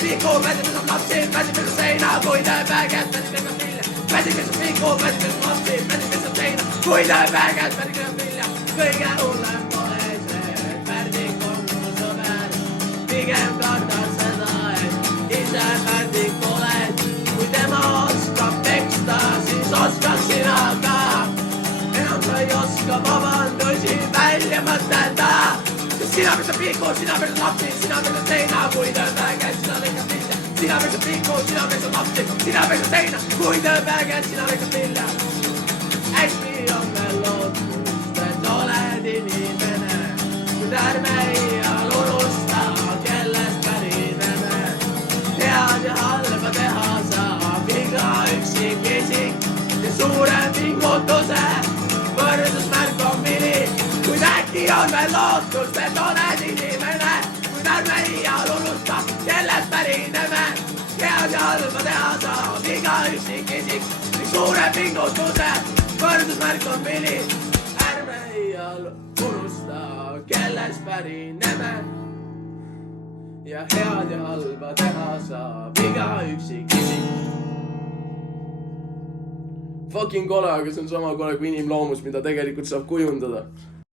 piiku, väsimisab lapsi, väsimisab seina, kui töö väged, väsimisab vilja. Väsimisab piiku, väsimisab lapsi, väsimisab seina, kui töö väged, väsimisab vilja. Kõige hullem pole see, et Pärdik on mu sõber. Pigem kardad seda, et ise Pärdik oled. Kui tema oskab peksta, siis oskad sina ka. Enam sa ei oska vabandusi välja mõtelda. Sina peksad piiku, sina peksad lapsi, sina peksad seina, kui töö väged, sina lõikad vilja. Sina peksad piiku, sina peksad lapsi, sina peksad seina, kui töö väged, sina lõikad vilja. Hästi on veel lootust, et oled inimene, kuid ärme iial unusta, kellest pärineme. Head ja halba teha saab iga üksik isik ja suurem pingutuse võrdusmärk on mini. Kuid äkki on veel lootust, et oled inimene, kuid ärme iial unusta, kellest pärineme. Head ja halba teha saab iga üksik isik ning suure pingutuse võrdusmärk on mini. Ärme iial unusta, kellest pärineme. Ja head ja halba teha saab iga üksik isik. Fucking kole, aga see on sama kole kui inimloomus, mida tegelikult saab kujundada.